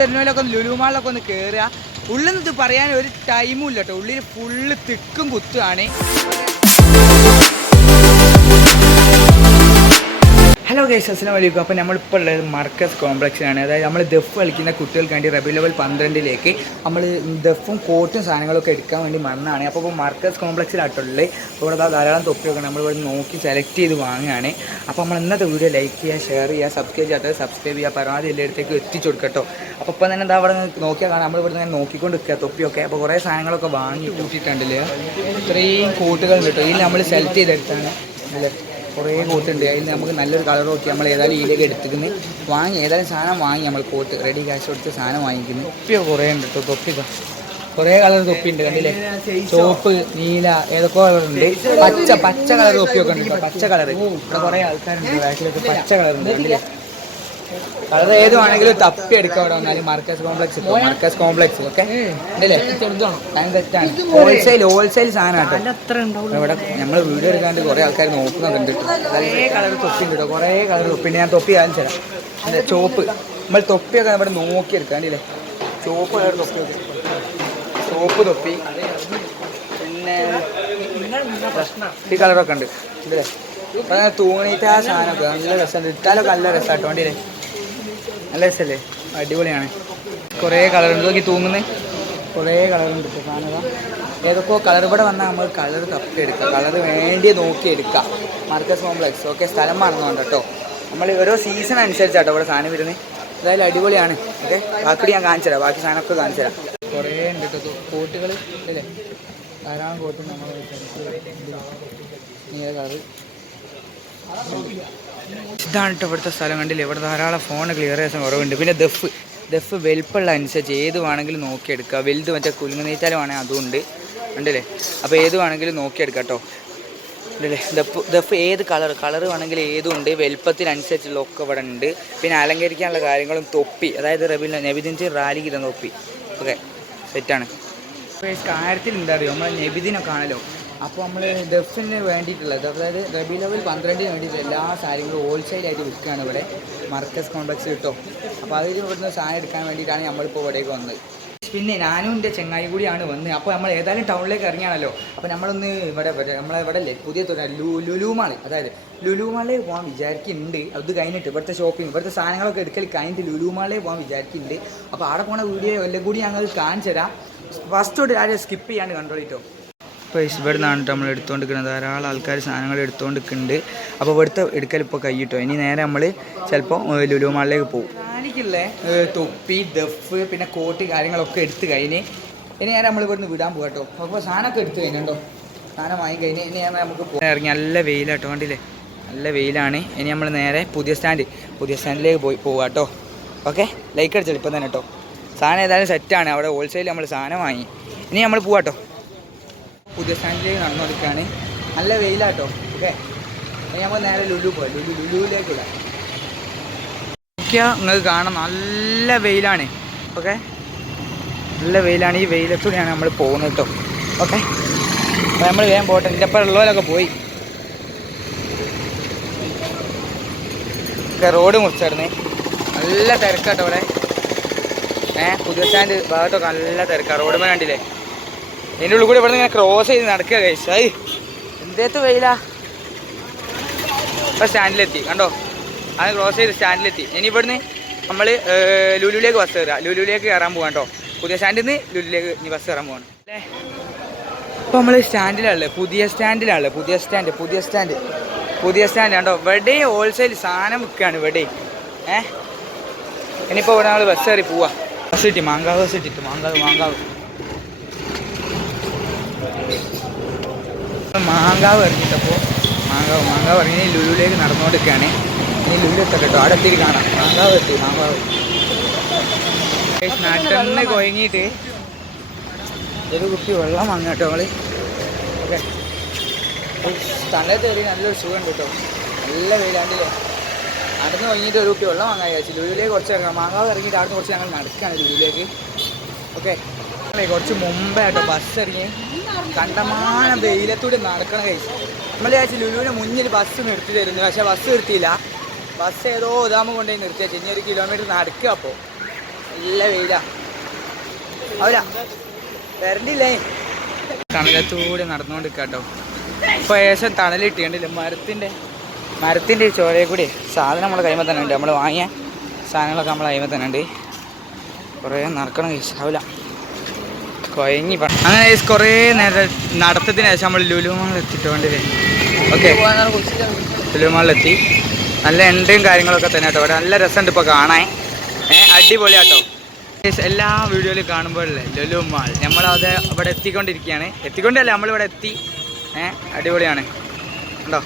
ൊക്കെ ലുലു മാളിലൊക്കെ ഒന്ന് കയറുക. ഉള്ളിൽ നിന്ന് പറയാൻ ഒരു ടൈമും ഇല്ല കേട്ടോ. ഉള്ളിൽ ഫുള്ള് തിക്കും കുത്തുകയാണ്. ഹലോ ഗൈസ്, അസ്സലാമു അലൈക്കും. അപ്പോൾ നമ്മളിപ്പോൾ ഉള്ളത് മർക്കസ് കോംപ്ലക്സിലാണ്. അതായത് നമ്മൾ ദഫ് കളിക്കുന്ന കുട്ടികൾക്ക് വേണ്ടി റബീഉൽ അവ്വൽ 12 നമ്മൾ ദഫും കോട്ടും സാധനങ്ങളൊക്കെ എടുക്കാൻ വേണ്ടി വന്നതാണ്. അപ്പോൾ മർക്കസ് കോംപ്ലക്സിലായിട്ടുള്ളത്. അപ്പോൾ ഇവിടെ ധാരാളം തൊപ്പിയൊക്കെ നമ്മളിവിടെ നോക്കി സെലക്ട് ചെയ്ത് വാങ്ങുകയാണ്. അപ്പോൾ നമ്മൾ ഇന്നത്തെ വീഡിയോ ലൈക്ക് ചെയ്യുക, ഷെയർ ചെയ്യുക, സബ്സ്ക്രൈബ് ചെയ്യാത്തത് സബ്സ്ക്രൈബ് ചെയ്യുക, പരമാവധി എല്ലായിടത്തേക്ക് എത്തിച്ചു കൊടുക്കട്ടോ. അപ്പോൾ ഇപ്പോൾ തന്നെ എന്താ അവിടെ നോക്കിയാൽ കാണാം, നമ്മളിവിടെ നിന്ന് നോക്കിക്കൊണ്ട് നിൽക്കുക തൊപ്പിയൊക്കെ. അപ്പോൾ കുറേ സാധനങ്ങളൊക്കെ വാങ്ങി കൂട്ടിയിട്ടുണ്ടല്ലേ. ഇത്രയും കോട്ടുകൾ കിട്ടും. ഇതിൽ നമ്മൾ സെലക്ട് ചെയ്തെടുത്താണ് അല്ലേ. കുറേ കോട്ടുണ്ട്. അതിൽ നമുക്ക് നല്ലൊരു കളർ നോക്കി നമ്മൾ ഏതായാലും ഇതിലേക്ക് എടുത്തിരുന്ന് വാങ്ങി, ഏതായാലും സാധനം വാങ്ങി നമ്മൾ കോട്ട് റെഡി ക്യാഷ് കൊടുത്ത് സാധനം വാങ്ങിക്കുന്നു. തൊപ്പിയൊക്കെ കുറേ ഉണ്ട് കേട്ടോ. തൊപ്പിയൊക്കെ കുറേ കളർ തൊപ്പി ഉണ്ട് കണ്ടില്ലേ. ചുവപ്പ്, നീല, ഏതൊക്കെ കളറുണ്ട്. പച്ച കളർ തൊപ്പിയൊക്കെ ഉണ്ട്. പച്ച കളർ ഇവിടെ കുറേ ആൾക്കാരുണ്ട്. ബാക്കിലൊക്കെ പച്ച കളറുണ്ട് കണ്ടില്ലേ. കളർ ഏതുവാണെങ്കിലും തപ്പി എടുക്കാൻ ഇവിടെ വന്നാലും മർക്കസ് കോംപ്ലക്സ് ഒക്കെ ഉണ്ടല്ലേ. തെറ്റാണ്. ഹോൾസെയിൽ സാധനം കേട്ടോ. ഇവിടെ നമ്മൾ വീഡിയോ എടുക്കാണ്ട് കുറേ ആൾക്കാർ നോക്കുന്നുണ്ട്. കുറേ കളർ തൊപ്പി ഉണ്ട് കേട്ടോ. കുറേ കളർ തൊപ്പി ഉണ്ട്. ഞാൻ തൊപ്പി കാണിച്ചു തരാം. എന്താ ചോപ്പ്, നമ്മൾ തൊപ്പിയൊക്കെ ഇവിടെ നോക്കിയെടുക്കാം കണ്ടില്ലേ. ചോപ്പ് കളർ തൊപ്പിയൊക്കെ, ചോപ്പ് തൊപ്പി, പിന്നെ ഈ കളറൊക്കെ ഉണ്ട് ഇല്ലേ. തൂങ്ങിയിട്ട് ആ സാധനമൊക്കെ നല്ല രസമുണ്ട്. ഇട്ടാലൊക്കെ നല്ല രസമാട്ടോ വണ്ടിയില്ലേ. നല്ല രസമല്ലേ, അടിപൊളിയാണ്. കുറേ കളറുണ്ട് നോക്കി തൂങ്ങുന്നത്. കുറേ കളറുണ്ട് ഇപ്പോൾ സാധനം. ഏതൊക്കെയോ കളർ ഇവിടെ വന്നാൽ നമ്മൾ കളർ തപ്പിയെടുക്കുക. കളർ വേണ്ടി നോക്കിയെടുക്കുക. Markaz complex okay. സ്ഥലം മറന്നുകൊണ്ട് കേട്ടോ. നമ്മൾ ഓരോ സീസൺ അനുസരിച്ചാട്ടോ ഇവിടെ സാധനം വരുന്നത്. എന്തായാലും അടിപൊളിയാണ് ഓക്കെ. ബാക്കി ഞാൻ കാണിച്ചു തരാം. ബാക്കി സാധനമൊക്കെ കാണിച്ചു തരാം. കുറേ ഉണ്ട് കേട്ടോ കോട്ടുകൾ അല്ലേ. ധാരാളം കോട്ട് നമ്മൾ നീല കളർ. ഇതാണ് കേട്ടോ ഇവിടുത്തെ സ്ഥലം കണ്ടില്ലേ. ഇവിടെ ധാരാളം ഫോൺ ക്ലിയറേഷൻ കുറവുണ്ട്. പിന്നെ ദഫ് വലുപ്പമുള്ള അനുസരിച്ച് ഏത് വേണമെങ്കിലും നോക്കിയെടുക്കുക. വലുത് മറ്റേ കുലുങ്ങുന്നേറ്റാലും വേണമെങ്കിൽ അതുകൊണ്ട് ഉണ്ടല്ലേ. അപ്പോൾ ഏത് വേണമെങ്കിലും നോക്കിയെടുക്കാം കേട്ടോ ഉണ്ടല്ലേ. ദഫ് ഏത് കളർ വേണമെങ്കിൽ ഏതും ഉണ്ട്. വലുപ്പത്തിനനുസരിച്ചുള്ള ഒക്കെ ഇവിടെ ഉണ്ട്. പിന്നെ അലങ്കരിക്കാനുള്ള കാര്യങ്ങളും തൊപ്പി, അതായത് നബിദിൻ്റെ റാലിക്ക് ഇടുന്ന തൊപ്പി ഓക്കെ സെറ്റാണ്. കാര്യത്തിൽ എന്താ അറിയുമോ, നമ്മൾ നബിദിനൊക്കെ ആണല്ലോ. അപ്പോൾ നമ്മൾ ദഫിന് വേണ്ടിയിട്ടുള്ളത്, അതായത് റബീഉൽ അവ്വൽ 12 വേണ്ടിയിട്ട് എല്ലാ സാധനങ്ങളും ഹോൾസെയിലായിട്ട് വിൽക്കുകയാണ് ഇവിടെ മർക്കസ് കോംപ്ലക്സ് കിട്ടും. അപ്പോൾ അതിൽ ഇവിടുന്ന് സാധനം എടുക്കാൻ വേണ്ടിയിട്ടാണ് നമ്മളിപ്പോൾ ഇവിടേക്ക് വന്നത്. പിന്നെ ഞാനും എൻ്റെ ചെങ്ങായി കൂടിയാണ് വന്നത്. അപ്പോൾ നമ്മൾ ഏതായാലും ടൗണിലേക്ക് ഇറങ്ങിയാണല്ലോ. അപ്പോൾ നമ്മളൊന്ന് ഇവിടെ അല്ലേ പുതിയ ലുലു മാൾ, അതായത് ലുലു മാളിലേക്ക് പോകാൻ വിചാരിക്കുന്നുണ്ട്. അത് കഴിഞ്ഞിട്ട് ഇവിടുത്തെ ഷോപ്പിംഗ്, ഇവിടുത്തെ സാധനങ്ങളൊക്കെ എടുക്കൽ കഴിഞ്ഞിട്ട് ലുലു മാളിലേക്ക് പോകാൻ വിചാരിക്കുന്നുണ്ട്. അപ്പോൾ അവിടെ പോണ വീഡിയോ എല്ലാം കൂടി ഞങ്ങൾ കാണിച്ചു തരാം. ഫസ്റ്റോട്ട് ആരും സ്കിപ്പ് ചെയ്യാണ്ട് കണ്ടോളിട്ടോ. ഇപ്പോൾ ഇവിടെ നിന്നാണ് നമ്മൾ എടുത്തുകൊണ്ടിരിക്കുന്നത്. ധാരാളം ആൾക്കാർ സാധനങ്ങൾ എടുത്തുകൊണ്ടിരിക്കുന്നുണ്ട്. അപ്പോൾ ഇവിടുത്തെ എടുക്കൽ ഇപ്പോൾ കഴിയിട്ടോ. ഇനി നേരെ നമ്മൾ ചിലപ്പോൾ ലുലു മാളിലേക്ക് പോകും. റാലിക്കുള്ള തൊപ്പി, ദഫ്, പിന്നെ കോട്ട് കാര്യങ്ങളൊക്കെ എടുത്ത് കഴിഞ്ഞ് ഇനി നേരെ നമ്മൾ ഇവിടുന്ന് വിടാൻ പോകാം കേട്ടോ. അപ്പോൾ സാധനമൊക്കെ എടുത്ത് കഴിഞ്ഞുണ്ടോ. സാധനം വാങ്ങി കഴിഞ്ഞ് ഇനി നേരെ നമുക്ക് ഇറങ്ങി. നല്ല വെയിലാട്ടോ കണ്ടില്ലേ, നല്ല വെയിലാണ്. ഇനി നമ്മൾ നേരെ പുതിയ സ്റ്റാൻഡിലേക്ക് പോകാം കേട്ടോ. ഓക്കെ, ലൈക്ക് അടിച്ചോളൂ ഇപ്പം തന്നെ കേട്ടോ. സാധനം ഏതായാലും സെറ്റാണ്. അവിടെ ഹോൾസെയിൽ നമ്മൾ സാധനം വാങ്ങി. ഇനി നമ്മൾ പോകാം കേട്ടോ. പുതിയ സ്റ്റാൻഡിലേക്ക് നടന്നുകൊടുക്കുകയാണ്. നല്ല വെയിലാട്ടോ ഓക്കെ. നമ്മൾ നേരെ ലുലുവിലേക്ക് ഇടാം. നോക്കിയാൽ നിങ്ങൾക്ക് കാണാം നല്ല വെയിലാണ് ഓക്കെ. നല്ല വെയിലാണ്. ഈ വെയിലത്തൂടെയാണ് നമ്മൾ പോകുന്നത് കേട്ടോ ഓക്കെ. അപ്പോൾ നമ്മൾ വേഗം പോട്ടെ. എൻ്റെ ഒപ്പം ഉള്ളവരൊക്കെ പോയി. റോഡ് മുറിച്ചായിരുന്നേ. നല്ല തിരക്കാട്ടോ ഇവിടെ. പുതിയ സ്റ്റാൻഡ് ഭാഗത്തൊക്കെ നല്ല തിരക്കാണ്. റോഡ് മേലെ കണ്ടില്ലേ. അതിൻ്റെ ഉള്ളിൽ കൂടി ഇവിടെ നിന്ന് ക്രോസ് ചെയ്ത് നടക്കുക കഴിച്ചായി. എന്തേത്ത് വെയിലാ. ഇപ്പോൾ സ്റ്റാൻഡിലെത്തി കണ്ടോ. അത് ക്രോസ് ചെയ്ത് സ്റ്റാൻഡിലെത്തി. ഇനി ഇവിടുന്ന് നമ്മൾ ലുലുവിലേക്ക് ബസ് കയറുക. ലുലുവിലേക്ക് കയറാൻ പോകാം കേട്ടോ. പുതിയ സ്റ്റാൻഡിൽ നിന്ന് ലുലുവിലേക്ക് ഇനി ബസ് കയറാൻ പോകണം അല്ലേ. ഇപ്പോൾ നമ്മൾ സ്റ്റാൻഡിലാണല്ലേ, പുതിയ സ്റ്റാൻഡിലാണല്ലേ. പുതിയ സ്റ്റാൻഡ് കണ്ടോ. ഇവിടെ ഹോൾസെയിൽ സാധനം വിൽക്കുകയാണ് ഇവിടെ. ഇനിയിപ്പോൾ ഇവിടെ നമ്മൾ ബസ് കയറി പോവാം. ബസ് കിട്ടി, മാങ്കാവ് ബസ് കിട്ടിയിട്ട് മാങ്കാവ് ഇറങ്ങിയിട്ടപ്പോൾ മാങ്കാവ് ഇറങ്ങി ലുലുവിലേക്ക് നടന്നുകൊണ്ടിരിക്കുകയാണ്. ഇനി ലുലു എത്തട്ടെ കേട്ടോ. അവിടെ എത്തിയിട്ട് കാണാം. മാങ്കാവ് നട്ടെന്ന് കൊയങ്ങിയിട്ട് ഒരു കുപ്പി വെള്ളം വാങ്ങാം കേട്ടോ നമ്മൾ ഓക്കെ. തലത്ത് കയറി നല്ലൊരു സുഖമുണ്ട് കേട്ടോ. നല്ല വെയിലാണ്ടില്ലേ. നടന്ന് കൊയങ്ങിയിട്ട് ഒരു കുപ്പി വെള്ളം വാങ്ങാൻ വിചാരിച്ചു. ലുലുവിലേക്ക് കുറച്ച് ഇറങ്ങാം. മാങ്കാവ് ഇറങ്ങിയിട്ട് അവിടെ കുറച്ച് ഞങ്ങൾ നടക്കുകയാണ് ലുലുവിലേക്ക് ഓക്കെ. കുറച്ച് മുമ്പേ കേട്ടോ ബസ് ഇറങ്ങി. കണ്ടമാനം വെയിലത്തൂടെ നടക്കണം കഴിച്ചു. നമ്മൾ വിചാരിച്ചു ലുലുവിന് മുന്നിൽ ബസ് നിർത്തി തരുന്നു. പക്ഷേ ബസ് നിർത്തിയില്ല. ബസ് ഏതോ ഇതാകുമ്പോൾ കൊണ്ടുപോയി നിർത്തിയാൽ ഇനി 1 കിലോമീറ്റർ നടക്കുക. അപ്പോൾ നല്ല വെയിലാ അവല വരണ്ടില്ലേ. തണലത്തൂടെ നടന്നുകൊണ്ട് കേട്ടോ. ഇപ്പോൾ ഏകദേശം തണൽ കിട്ടിയണ്ടില്ല. മരത്തിൻ്റെ ചോരയിൽ കൂടി സാധനം നമ്മൾ കൈമ തന്നെ ഉണ്ട്. നമ്മൾ വാങ്ങിയ സാധനങ്ങളൊക്കെ നമ്മൾ കൈമ തന്നെ ഉണ്ട്. കുറേ നടക്കണം കഴിച്ചാവില്ല കുഴങ്ങി. അങ്ങനെ കുറേ നേരം നടത്തത്തിന് ശേഷം നമ്മൾ ലുലു മാളിൽ എത്തിയിട്ടുണ്ടല്ലേ. ഓക്കെ, ലുലു മാളിലെത്തി. നല്ല എൻട്രിയും കാര്യങ്ങളൊക്കെ തന്നെ കേട്ടോ. അവിടെ നല്ല രസമുണ്ട് ഇപ്പോൾ കാണാൻ. അടിപൊളിയാട്ടോ. എല്ലാ വീഡിയോയിലും കാണുമ്പോഴല്ലേ ലുലു മാൾ നമ്മളത് ഇവിടെ എത്തിക്കൊണ്ടിരിക്കുകയാണ്. എത്തിക്കൊണ്ടല്ലേ നമ്മളിവിടെ എത്തി. അടിപൊളിയാണ് ഉണ്ടോ.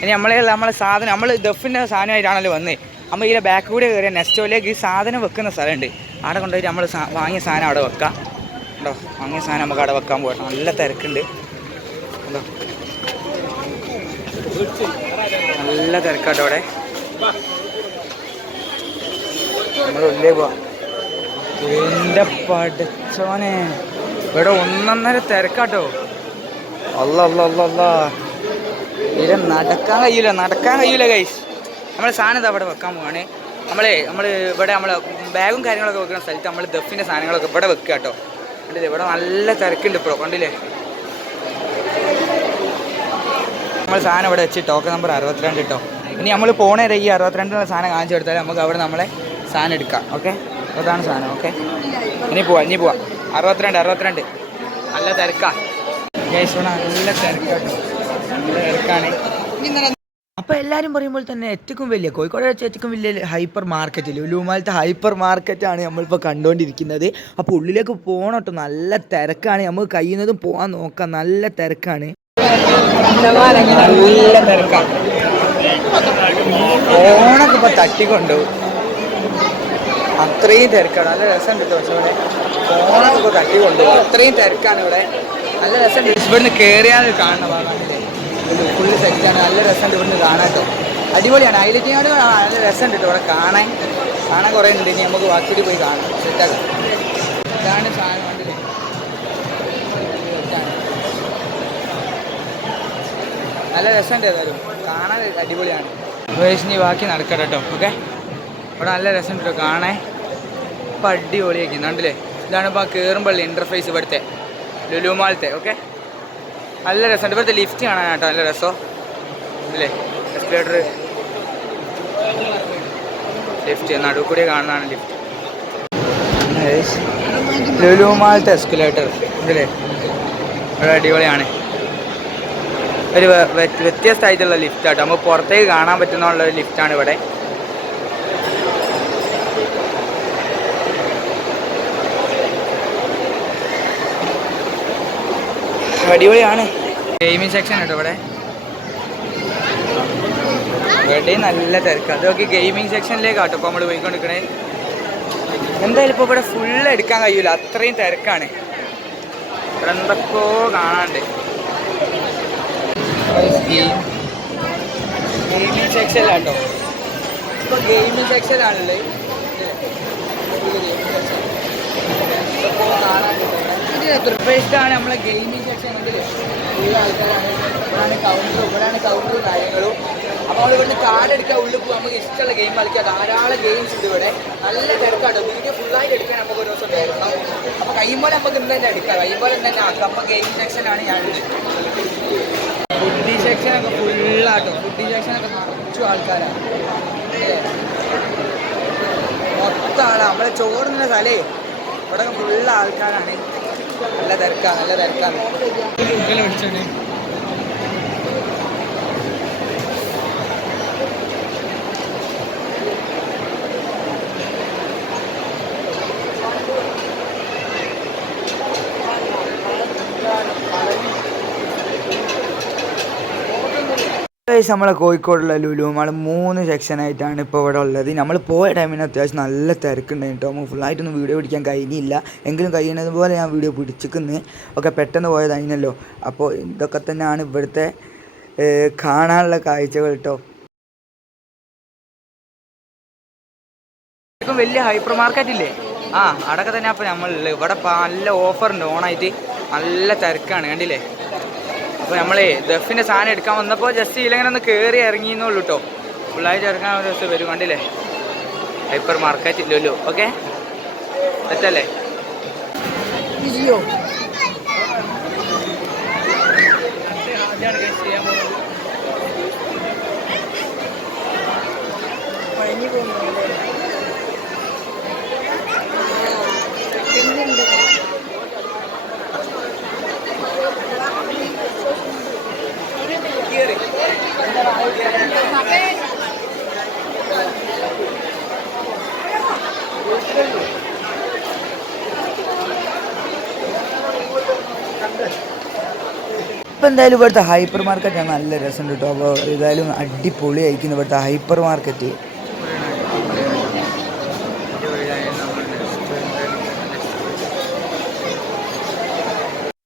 ഇനി നമ്മളെ സാധനം നമ്മൾ ദഫിൻ്റെ സാധനമായിട്ടാണല്ലോ വന്നത്. നമ്മൾ ഇതിൻ്റെ ബാക്ക് കൂടെ കയറിയ നെസ്റ്റോയിലേക്ക് ഈ സാധനം വെക്കുന്ന സ്ഥലമുണ്ട്. അവിടെ കൊണ്ടുപോയിട്ട് നമ്മൾ വാങ്ങിയ സാധനം അവിടെ വെക്കാം ഉണ്ടോ. വാങ്ങിയ സാധനം നമുക്ക് അവിടെ വെക്കാൻ പോകണം. നല്ല തിരക്കുണ്ട് ഉണ്ടോ. നല്ല തിരക്കാട്ടോ അവിടെ. നമ്മൾ ഉള്ളിലേക്ക് പോവാം. എൻ്റെ പഠിച്ചോനെ ഇവിടെ ഒന്നൊന്നര തിരക്കാട്ടോ. അല്ല ഇത് നടക്കാൻ കഴിയൂല ഗൈസ്. നമ്മൾ സാധനം അവിടെ വെക്കാൻ പോവാണ്. നമ്മൾ ഇവിടെ നമ്മളെ ബാഗും കാര്യങ്ങളൊക്കെ വെക്കുന്ന സ്ഥലത്ത് നമ്മൾ ദഫിൻ്റെ സാധനങ്ങളൊക്കെ ഇവിടെ വെക്കുക കേട്ടോ. കണ്ടില്ലേ ഇവിടെ നല്ല തിരക്കുണ്ട് ഇപ്പോൾ. കണ്ടില്ലേ നമ്മൾ സാധനം ഇവിടെ വെച്ച് ടോക്കൺ നമ്പർ 62 കേട്ടോ. ഇനി നമ്മൾ പോണേരെ ഈ 62 സാധനം കാണിച്ചു കൊടുത്താൽ നമുക്ക് അവിടെ നമ്മളെ സാധനം എടുക്കാം. ഓക്കെ, അതാണ് സാധനം. ഓക്കെ, ഇനി പോവാം 62 നല്ല തിരക്കാണ് ഗൈസ്. നല്ല തിരക്കാട്ടോ, നല്ല തിരക്കാണ്. അപ്പോൾ എല്ലാവരും പറയുമ്പോൾ തന്നെ ഏറ്റവും വലിയ കോഴിക്കോട് വെച്ച് ഏറ്റവും വലിയ ഹൈപ്പർ മാർക്കറ്റ് ലുലു മാളിലത്തെ ഹൈപ്പർ മാർക്കറ്റാണ് നമ്മളിപ്പോൾ കണ്ടുകൊണ്ടിരിക്കുന്നത്. അപ്പോൾ ഉള്ളിലേക്ക് പോകണം കേട്ടോ. നല്ല തിരക്കാണ്. നമുക്ക് കഴിയുന്നതും പോകാൻ നോക്കാം. നല്ല തിരക്കാണ്, നല്ല തിരക്കാണ്. ഫോണൊക്കെ ഇപ്പോൾ തട്ടിക്കൊണ്ടു. അത്രയും തിരക്കാണ്. നല്ല രസമുണ്ട് കേട്ടോ. പക്ഷേ ഇവിടെ ഫോണൊക്കെ ഇപ്പോൾ തട്ടിക്കൊണ്ടു. അത്രയും തിരക്കാണ് ഇവിടെ. നല്ല രസമുണ്ട്. ഇവിടുന്ന് കയറിയാൽ കാണുന്ന ഭാഗമാണില്ലേ. ഫുള്ള് സെറ്റാണ്. നല്ല രസമുണ്ട് ഇവിടുന്ന് കാണാട്ടോ. അടിപൊളിയാണ്. ഹൈലൈറ്റിങ്ങോട് നല്ല രസമുണ്ട് കേട്ടോ. ഇവിടെ കാണാൻ കുറേ ഉണ്ട്. ഇനി നമുക്ക് ബാക്കിയോട് പോയി കാണാം. സെറ്റാക്കാം. ഇതാണ് സാധനം. കണ്ടില്ലേ നല്ല രസമുണ്ട്. ഏതായാലും കാണാൻ അടിപൊളിയാണ്. ഇനി ബാക്കി നടക്കട്ടെ കേട്ടോ. ഓക്കെ, ഇവിടെ നല്ല രസമുണ്ട് കേട്ടോ കാണാൻ. ഇപ്പം അടിപൊളിയാക്കി കണ്ടില്ലേ. ഇതാണ് ഇപ്പോൾ കയറുമ്പോൾ ഇൻ്റർഫേസ് ഇവിടുത്തെ ലുലു മാളിലത്തെ. ഓക്കെ, നല്ല രസമുണ്ട്. ഇവിടുത്തെ ലിഫ്റ്റ് കാണാൻ കേട്ടോ. നല്ല രസം അല്ലേ. എസ്കലേറ്റർ ലിഫ്റ്റ് നടുവ് കൂടി കാണുന്നതാണ് ലിഫ്റ്റ്. ലുലു മാളിലത്തെ എസ്കലേറ്റർ അല്ലേ. ഇവിടെ അടിപൊളിയാണ്. ഒരു വ്യത്യസ്തമായിട്ടുള്ള ലിഫ്റ്റാട്ടോ. നമുക്ക് പുറത്തേക്ക് കാണാൻ പറ്റുന്നുള്ള ഒരു ലിഫ്റ്റാണ് ഇവിടെ. അടിപൊളിയാണ്. ഗെയിമിംഗ് സെക്ഷൻ കേട്ടോ ഇവിടെ. ഇവിടെ നല്ല തിരക്കാണ്. അതൊക്കെ ഗെയിമിംഗ് സെക്ഷനിലേക്കാട്ടോ ഇപ്പോൾ നമ്മൾ പോയിക്കൊണ്ടിരിക്കണേ. എന്തായാലും ഇപ്പോൾ ഇവിടെ ഫുള്ള് എടുക്കാൻ കഴിയൂല, അത്രയും തിരക്കാണ്. ഇവിടെ എന്തൊക്കെയോ കാണാണ്ട്. ഗെയിമിംഗ് സെക്ഷനിലാട്ടോ. ഇപ്പോൾ ഗെയിമിംഗ് സെക്ഷനാണല്ലേ. ആണ് നമ്മളെ ഗെയിമിംഗ് സെക്ഷൻ. ഉണ്ടല്ലേ ഫുൾ ആൾക്കാരാണ്. ഇവിടെയാണ് കൗണ്ടറും കാര്യങ്ങളും. അപ്പോൾ നമ്മൾ ഇവിടുന്ന് കാർഡ് എടുക്കാൻ ഉള്ളിൽ പോകും. നമുക്ക് ഇഷ്ടമുള്ള ഗെയിം കളിക്കുക. ധാരാളം ഗെയിംസ് ഉണ്ട് ഇവിടെ. നല്ല തിരക്കാട്ടോ. വീഡിയോ ഫുള്ളായിട്ട് എടുക്കാൻ നമുക്ക് ഒരു ദിവസം വരണം. അപ്പോൾ കഴിയുമ്പോൾ നമുക്ക് ഇന്ന് തന്നെ എടുക്കാം. കഴിയുമ്പോൾ തന്നെ ആക്കാം. അപ്പോൾ ഗെയിമിംഗ് സെക്ഷനാണ് ഞാൻ. ഫുഡി സെക്ഷനൊക്കെ ഫുള്ളാട്ടോ. ഫുഡി സെക്ഷനൊക്കെ നിറച്ചു ആൾക്കാരാണ്. മൊത്തം ആളാണ്. നമ്മളെ ചോറുന്ന സ്ഥലേ ഇവിടെ ഫുള്ള് ആൾക്കാരാണ്. നല്ല തിരക്കാണ്, നല്ല തിരക്കാണ്. നമ്മളെ കോഴിക്കോടുള്ള ലുലു മാൾ 3 സെക്ഷനായിട്ടാണ് ഇപ്പോൾ ഇവിടെ ഉള്ളത്. നമ്മൾ പോയ ടൈമിന് അത്യാവശ്യം നല്ല തിരക്കുണ്ടായി കേട്ടോ. നമുക്ക് ഫുള്ളായിട്ടൊന്നും വീഡിയോ പിടിക്കാൻ കഴിഞ്ഞില്ല. എങ്കിലും കഴിയുന്നത് പോലെ ഞാൻ വീഡിയോ പിടിച്ചിരിക്കുന്നത്. ഒക്കെ പെട്ടെന്ന് പോയതായിരുന്നല്ലോ. അപ്പോൾ ഇതൊക്കെ തന്നെയാണ് ഇവിടുത്തെ കാണാനുള്ള കാഴ്ചകൾ കേട്ടോ. വലിയ ഹൈപ്പർ മാർക്കറ്റില്ലേ, അവിടെയൊക്കെ തന്നെ അപ്പോൾ നമ്മളുള്ളത്. ഇവിടെ നല്ല ഓഫറുണ്ട്. ഓണായിട്ട് നല്ല തിരക്കാണ്. കണ്ടില്ലേ. അപ്പോൾ നമ്മൾ ദഫിൻ്റെ സാധനം എടുക്കാൻ വന്നപ്പോൾ ജസ്റ്റ് ഇതിലിങ്ങനെ ഒന്ന് കയറി ഇറങ്ങിയെന്നുള്ളൂ കേട്ടോ. ഫുള്ളായിട്ട് ഇറങ്ങാൻ ഒരു ദിവസം വരും. കണ്ടില്ലേ ഹൈപ്പർ മാർക്കറ്റ് ലുലു. ഓക്കെ, സെറ്റല്ലേ? ഇപ്പം എന്തായാലും ഇവിടുത്തെ ഹൈപ്പർ മാർക്കറ്റ് നല്ല രസമുണ്ട് കേട്ടോ. അപ്പോൾ ഏതായാലും അടിപൊളിയായിരിക്കുന്നു ഇവിടുത്തെ ഹൈപ്പർ മാർക്കറ്റ്.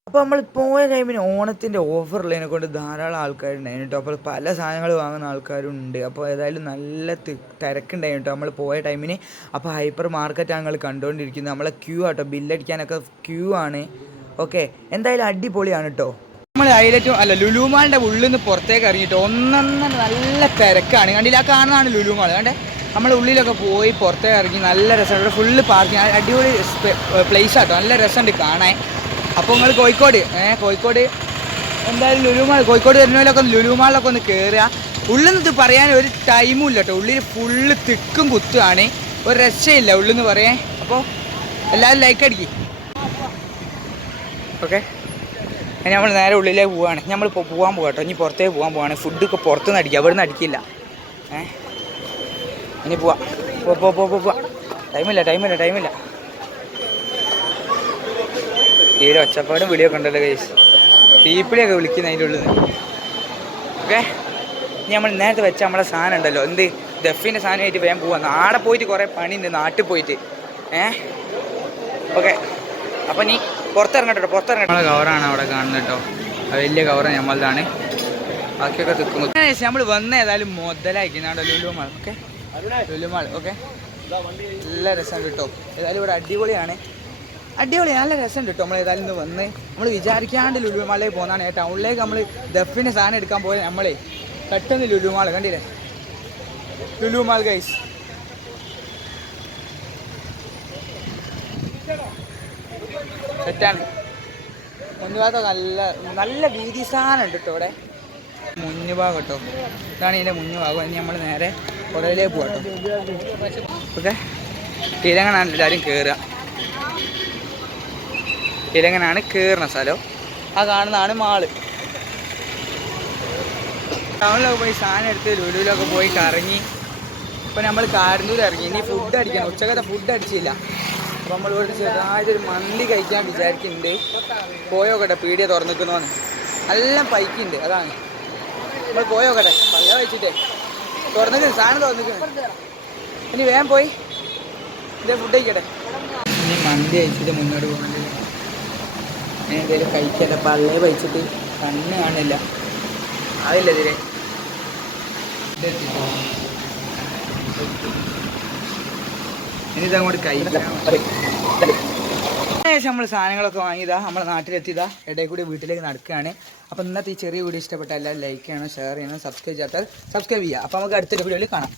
അപ്പോൾ നമ്മൾ പോയ ടൈമിന് ഓണത്തിൻ്റെ ഓഫറുള്ളതിനെ കൊണ്ട് ധാരാളം ആൾക്കാരുണ്ടായിരുന്നു കേട്ടോ. അപ്പോൾ പല സാധനങ്ങൾ വാങ്ങുന്ന ആൾക്കാരുണ്ട്. അപ്പോൾ ഏതായാലും നല്ല തിരക്കുണ്ടായിരുന്നു കേട്ടോ നമ്മൾ പോയ ടൈമിന്. അപ്പോൾ ഹൈപ്പർ മാർക്കറ്റാണ് ഞങ്ങൾ കണ്ടുകൊണ്ടിരിക്കുന്നത്. നമ്മളെ ക്യൂ ആട്ടോ, ബില്ലടിക്കാനൊക്കെ ക്യൂ ആണ്. ഓക്കെ, എന്തായാലും അടിപൊളിയാണ് കേട്ടോ. നമ്മൾ ഹൈലൈറ്റും അല്ല ലുലുമാളിൻ്റെ ഉള്ളിൽ നിന്ന് പുറത്തേക്ക് ഇറങ്ങിയിട്ട് ഒന്നൊന്നര നല്ല തിരക്കാണ്. കണ്ടില്ല, ആ കാണുന്നതാണ് ലുലുമാൾ. കണ്ടേ, നമ്മൾ ഉള്ളിലൊക്കെ പോയി പുറത്തേക്ക് ഇറങ്ങി നല്ല രസമുണ്ട്. ഇവിടെ ഫുള്ള് പാർക്കിങ്, അടിപൊളി പ്ലേസ് ആട്ടോ, നല്ല രസമുണ്ട് കാണാൻ. അപ്പോൾ നിങ്ങൾ കോഴിക്കോട് എന്തായാലും ലുലുമാൾ, കോഴിക്കോട് വരുന്നതിലൊക്കെ ലുലുമാളിലൊക്കെ ഒന്ന് കയറുക. ഉള്ളിൽ നിന്ന് പറയാൻ ഒരു ടൈമും ഇല്ല കേട്ടോ. ഉള്ളിൽ ഫുള്ള് തിക്കും കുത്തുകയാണ്, ഒരു രക്ഷയില്ല ഉള്ളിൽ നിന്ന് പറയാൻ. അപ്പോൾ എല്ലാവരും ലൈക്ക് അടിക്കും. ഓക്കെ, നമ്മൾ നേരെ ഉള്ളിലേക്ക് പോവുകയാണ്. നമ്മൾ പോകാൻ പോകാം കേട്ടോ. ഇനി പുറത്തേക്ക് പോകാൻ പോവാണ്. ഫുഡൊക്കെ പുറത്തുനിന്ന് അടിക്കുക, അവിടെ നിന്ന് അടിക്കില്ല. ഇനി പോവാം. ടൈമില്ല. തീരെ ഒച്ചപ്പാടും വിളിയൊക്കെ ഉണ്ടല്ലോ ഗൈസ്. പീപ്പിളിയൊക്കെ വിളിക്കുന്ന അതിൻ്റെ ഉള്ളിൽ നിന്ന്. ഓക്കെ, ഇനി നമ്മൾ നേരത്തെ വെച്ച നമ്മളെ സാധനം ഉണ്ടല്ലോ, എന്ത് ദഫിൻ്റെ സാധനമായിട്ട് വേഗം പോവാം. നാടെ പോയിട്ട് കുറേ പണിയുണ്ട്, നാട്ടിൽ പോയിട്ട്. ഓക്കെ, അപ്പോൾ നീ പുറത്തിറങ്ങട്ടെ. നമ്മളെ കവറാണ് അവിടെ കാണുന്നത് കേട്ടോ. വലിയ കവറ് നമ്മളതാണ്. ബാക്കിയൊക്കെ തിക്കുന്നു. നമ്മൾ വന്ന ഏതായാലും മുതലായിരിക്കും ലുലുമാൾ. ഓക്കെ, ലുലുമാൾ. ഓക്കെ, നല്ല രസമുണ്ട് കേട്ടോ. ഏതായാലും ഇവിടെ അടിപൊളി, നല്ല രസമുണ്ട് കേട്ടോ. നമ്മൾ ഏതായാലും ഇന്ന് വന്ന് നമ്മൾ വിചാരിക്കാണ്ട് ലുലുമാളിലേക്ക് പോകുന്നതാണ്. ടൗണിലേക്ക് നമ്മൾ ദഫിൻ്റെ സാധനം എടുക്കാൻ പോയത് നമ്മളെ പെട്ടെന്ന് ലുലുമാൾ കണ്ടില്ലേ, ലുലുമാൾ ഗൈസ്. സെറ്റാണ്. മുന്നുഭാഗത്തൊക്കെ നല്ല വീതി സാധനം ഉണ്ട് കേട്ടോ ഇവിടെ. മുന്നുഭാഗം കേട്ടോ, ഇതാണ് ഇതിൻ്റെ മുന്നുഭാഗം. ഇനി നമ്മൾ നേരെ പുറയിലേക്ക് പോകാം കേട്ടോ. ഓക്കെ, ഇലങ്ങനാണ് എല്ലാവരും കയറുക. ഇലങ്ങനാണ് കയറുന്ന സ്ഥലം. ആ കാണുന്നതാണ് മാള്. ടൗണിലൊക്കെ പോയി സാധനം എടുത്ത് ലുലുവിലൊക്കെ പോയി കറങ്ങി. ഇപ്പോൾ നമ്മൾ കാരന്തൂർ ഇറങ്ങി. ഇനി ഫുഡ് അടിക്കണം. ഉച്ചക്കത്തെ ഫുഡ് അടിച്ചില്ല. അപ്പോൾ നമ്മൾ ഇവിടെ ചെറുതായിട്ടൊരു മന്തി കഴിക്കാൻ വിചാരിക്കുന്നുണ്ട്. പോയോക്കട്ടെ, പീടിയ തുറന്നിരിക്കുന്നോന്ന്. നല്ല പൈക്കുണ്ട്, അതാണ്. നമ്മൾ പോയോക്കട്ടെ, പല്ല കഴിച്ചിട്ടേ തുറന്നിരിക്കുന്നു, സാധനം തുറന്നിരിക്കുന്നു. ഇനി വേഗം പോയി ഇതേ ഫുഡ് കഴിക്കട്ടെ. ഇനി മന്തി കഴിച്ചിട്ട് മുന്നോട്ട് പോകുന്നുണ്ട്. ഇനി എന്തെങ്കിലും കഴിക്കട്ടെ. പള്ളയെ കഴിച്ചിട്ട് കണ്ണ് കാണില്ല, ആവില്ല ഇതിലെ. ഇനി ഇതങ്ങോട്ട് കഴിക്കാം. ഏകദേശം നമ്മൾ സാധനങ്ങളൊക്കെ വാങ്ങിയതാ, നമ്മളെ നാട്ടിലെത്തിയതാ. ഇടയിൽ കൂടി വീട്ടിലേക്ക് നടക്കുകയാണ്. അപ്പോൾ ഇന്നത്തെ ഈ ചെറിയ വീഡിയോ ഇഷ്ടപ്പെട്ട എല്ലാവരും ലൈക്ക് ചെയ്യണം, ഷെയർ ചെയ്യണം, സബ്സ്ക്രൈബ് ചെയ്യാത്താൽ സബ്സ്ക്രൈബ് ചെയ്യുക. അപ്പോൾ നമുക്ക് അടുത്തൊരു വീഡിയോയിൽ കാണാം.